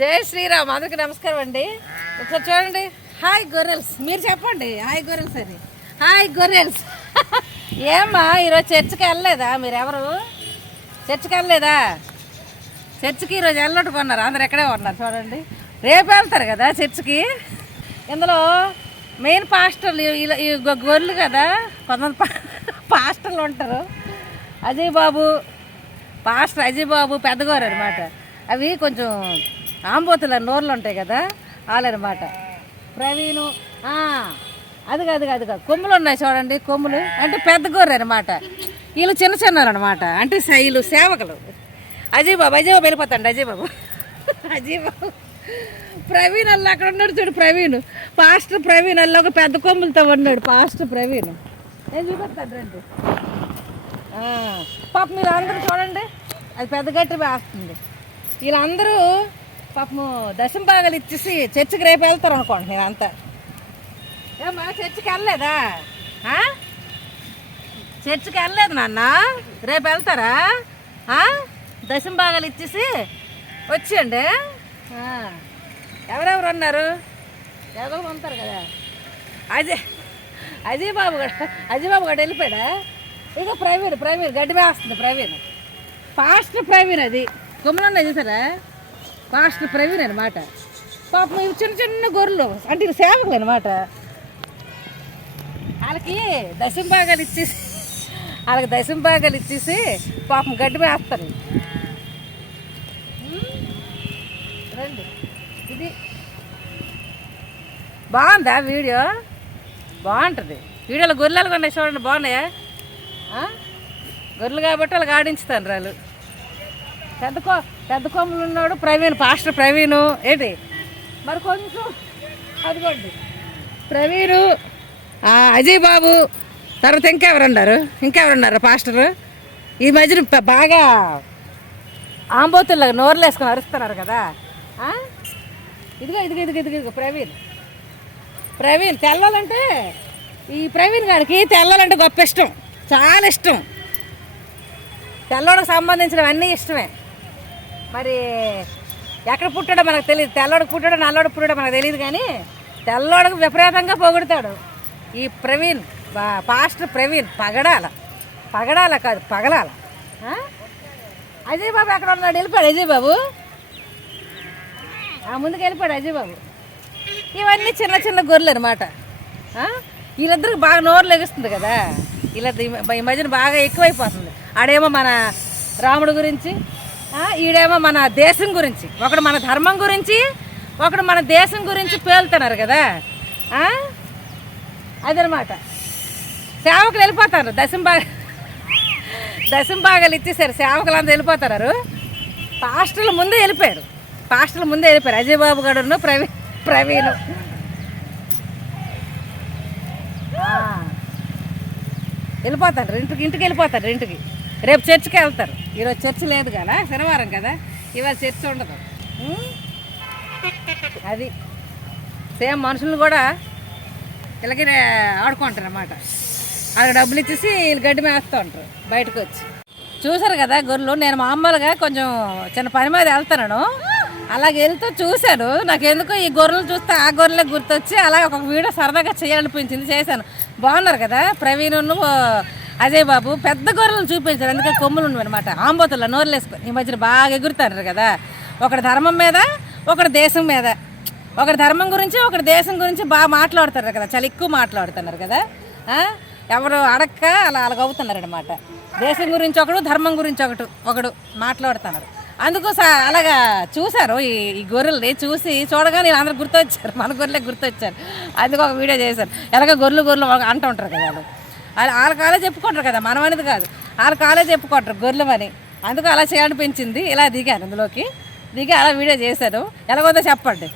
జై శ్రీరామ్. అందరికి నమస్కారం అండి. ఒకసారి చూడండి. హాయ్ గొర్రెల్స్. మీరు చెప్పండి హాయ్ గొర్రెల్స్ అని. హాయ్ గొర్రెల్స్. ఏమ్మా ఈరోజు చర్చికి వెళ్ళలేదా? మీరు ఎవరు చర్చికి వెళ్ళలేదా? చర్చికి ఈరోజు వెళ్ళట్టుకున్నారు. అందరు ఎక్కడే ఉన్నారు చూడండి. రేపు వెళ్తారు కదా చర్చికి. ఇందులో మెయిన్ పాస్టర్లు ఈ గొర్రెలు కదా, కొంతమంది పాస్టర్లు ఉంటారు. అజయ్ బాబు పాస్టర్, అజయ్ బాబు పెద్ద గొర్రె అనమాట. అవి కొంచెం ఆంబోతుల నోర్లు ఉంటాయి కదా వాళ్ళనమాట. ప్రవీణు అది కొమ్ములు ఉన్నాయి చూడండి. కొమ్ములు అంటే పెద్ద గొర్రె అనమాట. వీళ్ళు చిన్న చిన్నారు అనమాట. అంటే వీళ్ళు సేవకులు. అజయ్ బాబు వెళ్ళిపోతాండి. అజయ్ బాబు ప్రవీణ్ అల్ల అక్కడ ఉన్నాడు చూడు. ప్రవీణ్ పాస్టర్ ప్రవీణ్ అల్ల ఒక పెద్ద కొమ్ములతో ఉన్నాడు పాస్టర్ ప్రవీణ్. నేను చూపిస్తాను రండి. పాప మీరు అందరూ చూడండి. అది పెద్ద గట్టి వేస్తుంది. వీళ్ళందరూ పాపము దశం భాగాలు ఇచ్చేసి చర్చికి రేపు వెళ్తారు అనుకోండి. నేను అంతా ఏమా చర్చికి వెళ్ళలేదా? చర్చికి వెళ్ళలేదు నాన్న. రేపు వెళ్తారా? దశం భాగాలు ఇచ్చేసి వచ్చేయండి. ఎవరెవరు ఉన్నారు? ఎవరు ఉంటారు కదా. అజయ్ బాబు గడు వెళ్ళిపోయాడా? ఇక ప్రవీణ్ గడ్డి వేస్తుంది. ప్రవీణ్ పాస్టర్ ప్రవీణ్. అది కొమ్మలు ఉన్నాయి చూసారా? పాస్టర్ ప్రవీణ్ అనమాట. పాపం ఇవి చిన్న చిన్న గొర్రెలు అంటే ఇవి సేవకులు అనమాట. వాళ్ళకి దశం భాగాలు ఇచ్చేసి పాపం గడ్డి వేస్తారు. రండి. ఇది బాగుందా వీడియో? బాగుంటుంది. వీడియోలో గొర్రెలు ఉన్నాయి చూడండి. బాగున్నాయా? గొర్రెలు కాబట్టి వాళ్ళకి ఆడించుతాను రాళ్ళు. పెద్ద కొమ్ములు ఉన్నాడు ప్రవీణ్, పాస్టర్ ప్రవీణ్. ఏంటి మరి కొంచెం అదిగోండి ప్రవీణ్, అజయ్ బాబు. తర్వాత ఇంకెవరున్నారు పాస్టరు? ఈ మధ్యన బాగా ఆంబోతుల్లాగా నోర్లు వేసుకొని అరుస్తున్నారు కదా. ఇదిగో ప్రవీణ్ తెల్లాలంటే ఈ ప్రవీణ్ గారికి తెల్లాలంటే గొప్ప ఇష్టం, చాలా ఇష్టం. తెల్లోడికి సంబంధించినవన్నీ ఇష్టమే. మరి ఎక్కడ పుట్టాడో మనకు తెలియదు. తెల్లోడికి పుట్టాడో నల్లోడికి పుట్టాడో మనకు తెలియదు. కానీ తెల్లోడికి విపరీతంగా పొగుడతాడు ఈ ప్రవీణ్. పాస్టర్ ప్రవీణ్ పగడాల కాదు పగలాల. అజయ్ బాబు ఎక్కడ ఉన్నాడు? వెళ్ళిపోయాడు అజయ్ బాబు. ముందుకు వెళ్ళిపోయాడు అజయ్ బాబు. ఇవన్నీ చిన్న చిన్న గొర్రెలు అనమాట. వీళ్ళిద్దరికి బాగా నోరు లెగుస్తుంది కదా. ఇలా ఈ మధ్యన బాగా ఎక్కువైపోతుంది. ఆడేమో మన రాముడు గురించి, ఈడేమో మన దేశం గురించి. ఒకడు మన ధర్మం గురించి, ఒకడు మన దేశం గురించి పేలుతున్నారు కదా. అదనమాట. సేవకులు వెళ్ళిపోతారు. దశం భాగాలు ఇచ్చేసారు. సేవకులు అంతా వెళ్ళిపోతున్నారు. పాస్టర్లు ముందే వెళ్ళిపోయారు. అజయ్ బాబు గడును ప్రవీణ్. వెళ్ళిపోతారు ఇంటికి వెళ్ళిపోతారు. ఇంటికి రేపు చర్చికి వెళ్తారు. ఈరోజు చర్చి లేదు కదా, శనివారం కదా. ఇవాళ చర్చి ఉండదు. అది సేమ్ మనుషులు కూడా ఇలాగే ఆడుకుంటారు అన్నమాట. వాళ్ళకి డబ్బులు ఇచ్చేసి వీళ్ళు గడ్డి మేస్తూ ఉంటారు బయటకు వచ్చి. చూసారు కదా గొర్రెలు. నేను మామూలుగా కొంచెం చిన్న పని మీద వెళ్తాను. అలాగే వెళ్తూ చూశాను. నాకు ఎందుకో ఈ గొర్రెలు చూస్తే ఆ గొర్రెలే గుర్తొచ్చి అలాగే ఒక వీడియో సరదాగా చేయాలనిపించింది, చేశాను. బాగున్నారు కదా ప్రవీణ్, అజయ్ బాబు. పెద్ద గొర్రెలను చూపించారు. అందుకే కొమ్ములు ఉన్నవి అనమాట. ఆంబోతుల్లో నోరులు వేసుకొని ఈ మధ్యన బాగా ఎగురుతారు కదా. ఒకటి ధర్మం మీద, ఒకటి దేశం మీద. ఒకటి ధర్మం గురించి, ఒకటి దేశం గురించి బాగా మాట్లాడుతారు కదా. చాలా ఎక్కువ మాట్లాడుతున్నారు కదా. ఎవరు అడక్క అలాగ అవుతున్నారు అనమాట. దేశం గురించి ఒకడు, ధర్మం గురించి ఒకడు మాట్లాడుతున్నారు. అందుకు అలాగా చూశారు ఈ గొర్రెల్ని. చూడగానే అందరూ గుర్తొచ్చారు. మన గొర్రెలే గుర్తొచ్చారు. అందుకు ఒక వీడియో చేశారు. ఎలాగ గొర్రెలు అంటూ ఉంటారు కదా. వాళ్ళ కాలే చెప్పుకుంటారు కదా, మనం అనేది కాదు. వాళ్ళ కాలే చెప్పుకుంటారు గొర్రెలమని. అందుకు అలా చేయాలనిపించింది. ఇలా దిగాను. ఇందులోకి దిగి అలా వీడియో చేశాను. ఎలాగోందో చెప్పండి.